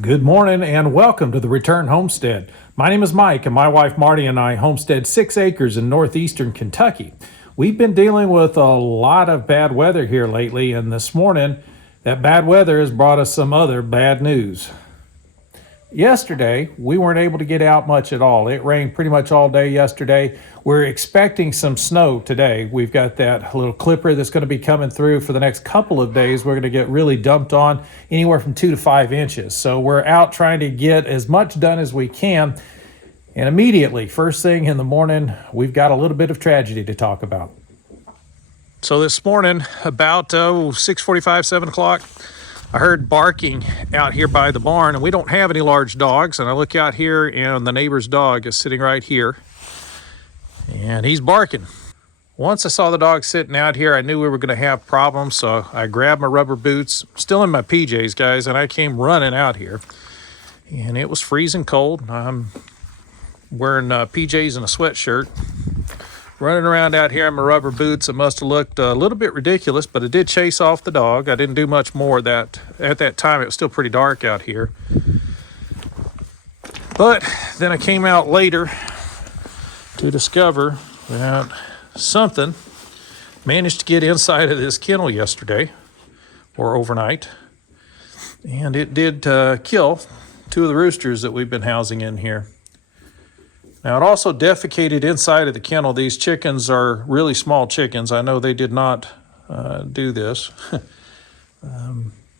Good morning and welcome to the Return Homestead. My name is Mike and my wife Marty and I homestead 6 acres in northeastern Kentucky. We've been dealing with a lot of bad weather here lately, and this morning that bad weather has brought us some other bad news. Yesterday, we weren't able to get out much at all. It rained pretty much all day yesterday. We're expecting some snow today. We've got that little clipper that's going to be coming through for the next couple of days. We're going to get really dumped on anywhere from 2 to 5 inches. So we're out trying to get as much done as we can. And immediately, first thing in the morning, we've got a little bit of tragedy to talk about. So this morning, about 6:45, 7 o'clock, I heard barking out here by the barn, and we don't have any large dogs. And I look out here, and the neighbor's dog is sitting right here, and he's barking. Once I saw the dog sitting out here, I knew we were going to have problems, so I grabbed my rubber boots, still in my PJs, guys, and I came running out here. And it was freezing cold. I'm wearing PJs and a sweatshirt. Running around out here in my rubber boots. It must have looked a little bit ridiculous, but it did chase off the dog. I didn't do much more that at that time. It was still pretty dark out here. But then I came out later to discover that something managed to get inside of this kennel yesterday or overnight. And it did kill 2 of the roosters that we've been housing in here. Now, it also defecated inside of the kennel. These chickens are really small chickens. I know they did not do this.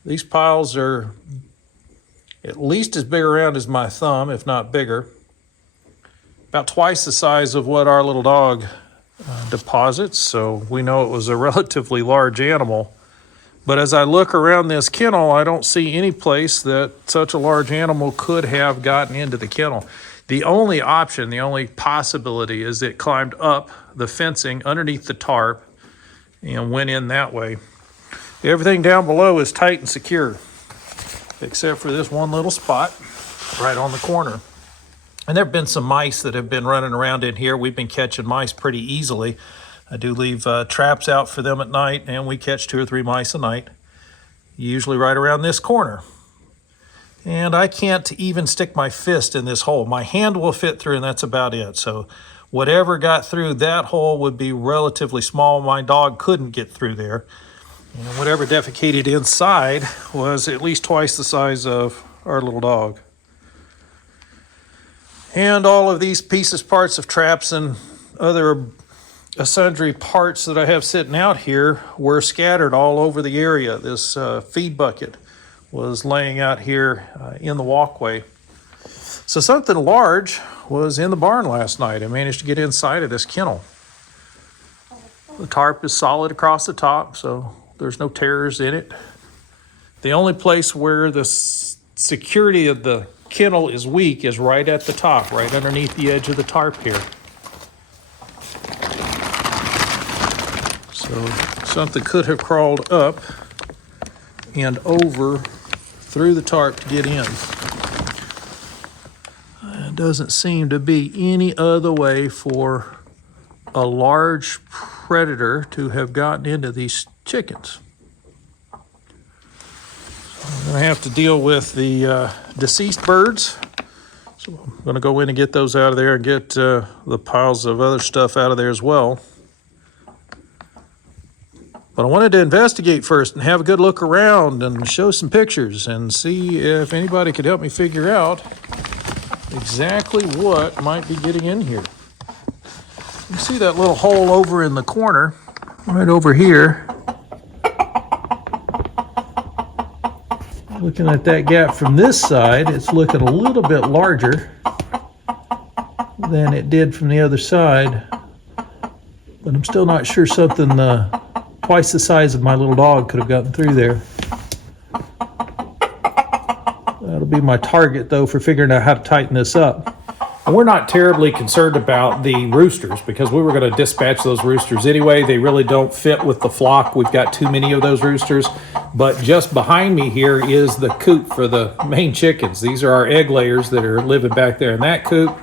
These piles are at least as big around as my thumb, if not bigger. About twice the size of what our little dog deposits, so we know it was a relatively large animal. But as I look around this kennel, I don't see any place that such a large animal could have gotten into the kennel. The only option, the only possibility is it climbed up the fencing underneath the tarp and went in that way. Everything down below is tight and secure, except for this one little spot right on the corner. And there have been some mice that have been running around in here. We've been catching mice pretty easily. I do leave traps out for them at night, and we catch 2 or 3 mice a night, usually right around this corner. And I can't even stick my fist in this hole. My hand will fit through, and that's about it. So whatever got through that hole would be relatively small. My dog couldn't get through there. And whatever defecated inside was at least twice the size of our little dog. And all of these pieces, parts of traps, and other sundry parts that I have sitting out here were scattered all over the area. This feed bucket was laying out here in the walkway. So something large was in the barn last night and managed to get inside of this kennel. The tarp is solid across the top, so there's no tears in it. The only place where the security of the kennel is weak is right at the top, right underneath the edge of the tarp here. So something could have crawled up and over through the tarp to get in. It doesn't seem to be any other way for a large predator to have gotten into these chickens. I'm going to have to deal with the deceased birds. So I'm going to go in and get those out of there and get the piles of other stuff out of there as well. But I wanted to investigate first and have a good look around and show some pictures and see if anybody could help me figure out exactly what might be getting in here. You see that little hole over in the corner, right over here. Looking at that gap from this side, it's looking a little bit larger than it did from the other side. But I'm still not sure something twice the size of my little dog could have gotten through there. That'll be my target, though, for figuring out how to tighten this up. And we're not terribly concerned about the roosters because we were going to dispatch those roosters anyway. They really don't fit with the flock. We've got too many of those roosters. But just behind me here is the coop for the main chickens. These are our egg layers that are living back there in that coop.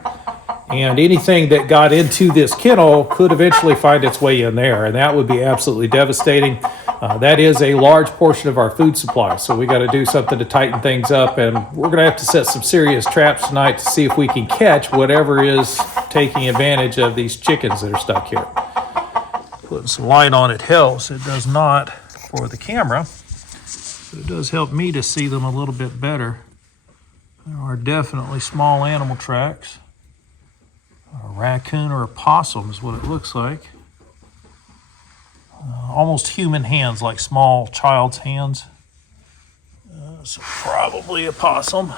And anything that got into this kennel could eventually find its way in there, and that would be absolutely devastating. That is a large portion of our food supply, so we got to do something to tighten things up, and we're going to have to set some serious traps tonight to see if we can catch whatever is taking advantage of these chickens that are stuck here. Putting some light on it helps. It does not for the camera, but it does help me to see them a little bit better. There are definitely small animal tracks. A raccoon or a possum is what it looks like. Almost human hands, like small child's hands. So probably a possum.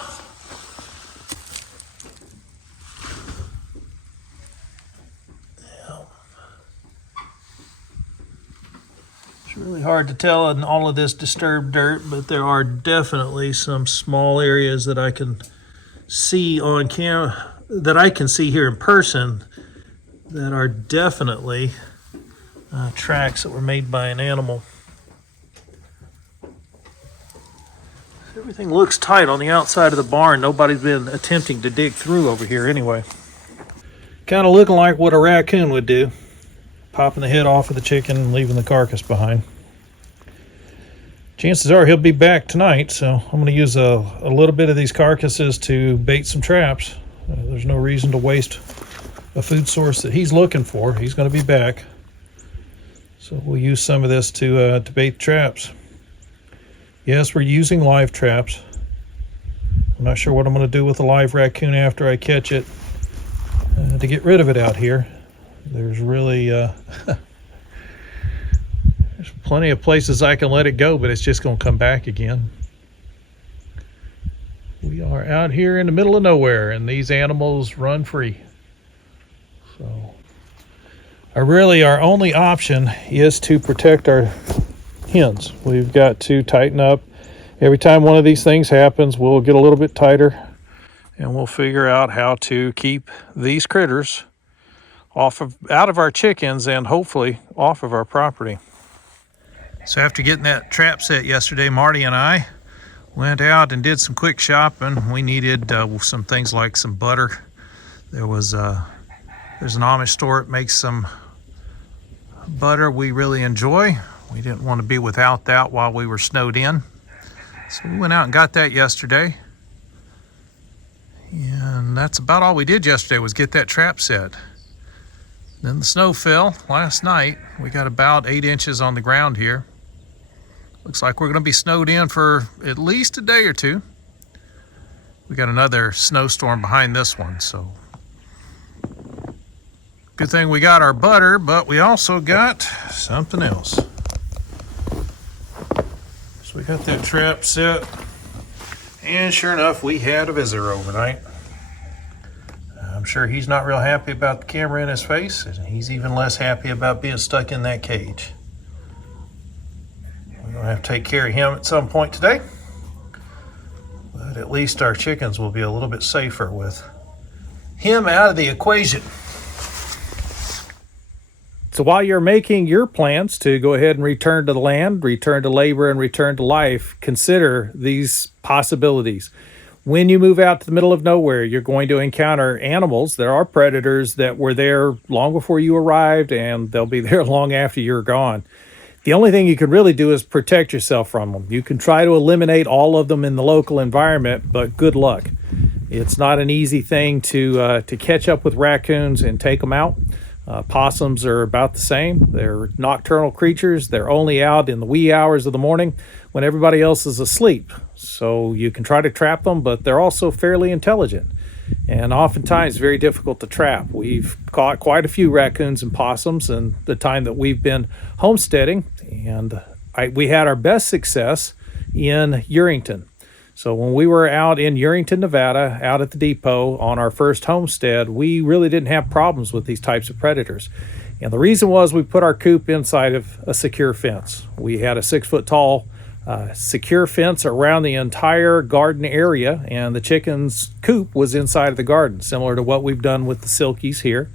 It's really hard to tell in all of this disturbed dirt, but there are definitely some small areas that I can see on camera, that I can see here in person, that are definitely tracks that were made by an animal. Everything looks tight on the outside of the barn. Nobody's been attempting to dig through over here anyway. Kind of looking like what a raccoon would do. Popping the head off of the chicken and leaving the carcass behind. Chances are he'll be back tonight, so I'm going to use a little bit of these carcasses to bait some traps. There's no reason to waste a food source that he's looking for. He's going to be back. So we'll use some of this to bait traps. Yes, we're using live traps. I'm not sure what I'm going to do with a live raccoon after I catch it to get rid of it out here. There's really there's plenty of places I can let it go, but it's just going to come back again. We are out here in the middle of nowhere, and these animals run free. So our only option is to protect our hens. We've got to tighten up. Every time one of these things happens, we'll get a little bit tighter, and we'll figure out how to keep these critters out of our chickens and hopefully off of our property. So after getting that trap set yesterday, Marty and I went out and did some quick shopping. We needed some things like some butter. There's an Amish store that makes some butter we really enjoy. We didn't want to be without that while we were snowed in. So we went out and got that yesterday. And that's about all we did yesterday, was get that trap set. Then the snow fell last night. We got about 8 inches on the ground here. Looks like we're going to be snowed in for at least a day or two. We got another snowstorm behind this one, so good thing we got our butter, but we also got something else. So we got that trap set, and sure enough, we had a visitor overnight. I'm sure he's not real happy about the camera in his face, and he's even less happy about being stuck in that cage. We're going to have to take care of him at some point today, but at least our chickens will be a little bit safer with him out of the equation. So while you're making your plans to go ahead and return to the land, return to labor, and return to life, consider these possibilities. When you move out to the middle of nowhere, you're going to encounter animals. There are predators that were there long before you arrived, and they'll be there long after you're gone. The only thing you can really do is protect yourself from them. You can try to eliminate all of them in the local environment, but good luck. It's not an easy thing to catch up with raccoons and take them out. Possums are about the same. They're nocturnal creatures. They're only out in the wee hours of the morning when everybody else is asleep. So you can try to trap them, but they're also fairly intelligent and oftentimes very difficult to trap. We've caught quite a few raccoons and possums in the time that we've been homesteading, and we had our best success in Urington. So when we were out in Urington, Nevada, out at the depot on our first homestead, we really didn't have problems with these types of predators. And the reason was we put our coop inside of a secure fence. We had a 6-foot tall secure fence around the entire garden area, and the chicken's coop was inside of the garden, similar to what we've done with the silkies here.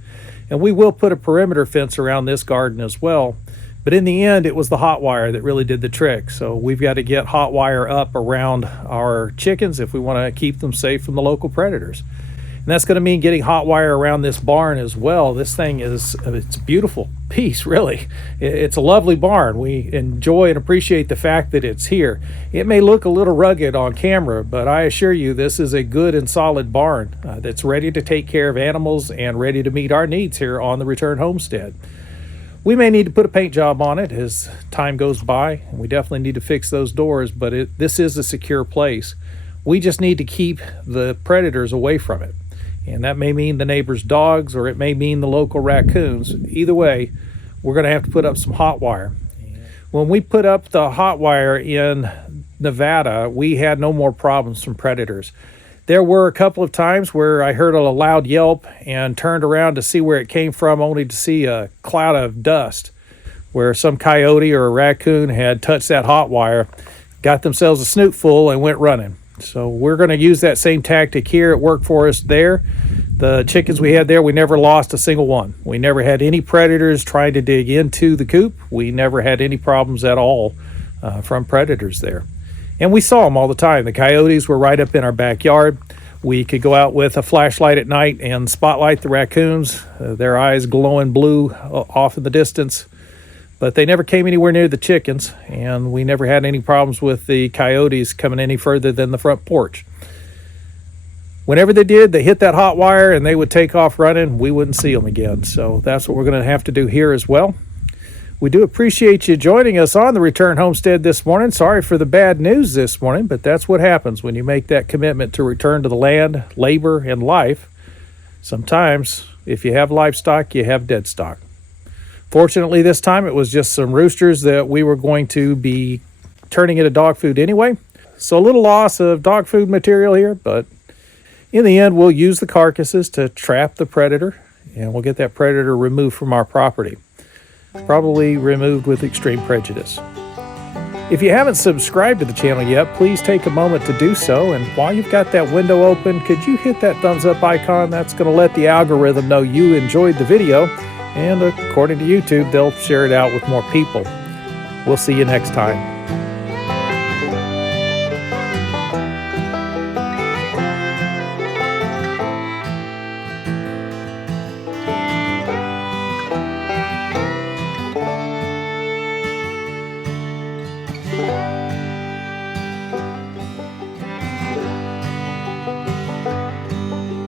And we will put a perimeter fence around this garden as well. But in the end, it was the hot wire that really did the trick. So we've got to get hot wire up around our chickens if we want to keep them safe from the local predators. And that's going to mean getting hot wire around this barn as well. This thing it's a beautiful piece, really. It's a lovely barn. We enjoy and appreciate the fact that it's here. It may look a little rugged on camera, but I assure you this is a good and solid barn that's ready to take care of animals and ready to meet our needs here on the Return Homestead. We may need to put a paint job on it as time goes by, and we definitely need to fix those doors, but this is a secure place. We just need to keep the predators away from it. And that may mean the neighbor's dogs, or it may mean the local raccoons. Either way, we're going to have to put up some hot wire. When we put up the hot wire in Nevada, we had no more problems from predators. There were a couple of times where I heard a loud yelp and turned around to see where it came from, only to see a cloud of dust where some coyote or a raccoon had touched that hot wire, got themselves a snoot full, and went running. So we're going to use that same tactic here. It worked for us there. The chickens we had there, we never lost a single one. We never had any predators trying to dig into the coop. We never had any problems at all from predators there. And we saw them all the time. The coyotes were right up in our backyard. We could go out with a flashlight at night and spotlight the raccoons, their eyes glowing blue off in the distance. But they never came anywhere near the chickens, and we never had any problems with the coyotes coming any further than the front porch. Whenever they did, they hit that hot wire and they would take off running. We wouldn't see them again. So that's what we're going to have to do here as well. We do appreciate you joining us on the Return Homestead this morning. Sorry for the bad news this morning, but that's what happens when you make that commitment to return to the land, labor, and life. Sometimes, if you have livestock, you have dead stock. Fortunately, this time it was just some roosters that we were going to be turning into dog food anyway. So a little loss of dog food material here, but in the end, we'll use the carcasses to trap the predator, and we'll get that predator removed from our property. Probably removed with extreme prejudice. If you haven't subscribed to the channel yet, please take a moment to do so. And while you've got that window open, could you hit that thumbs up icon? That's going to let the algorithm know you enjoyed the video. And according to YouTube, they'll share it out with more people. We'll see you next time.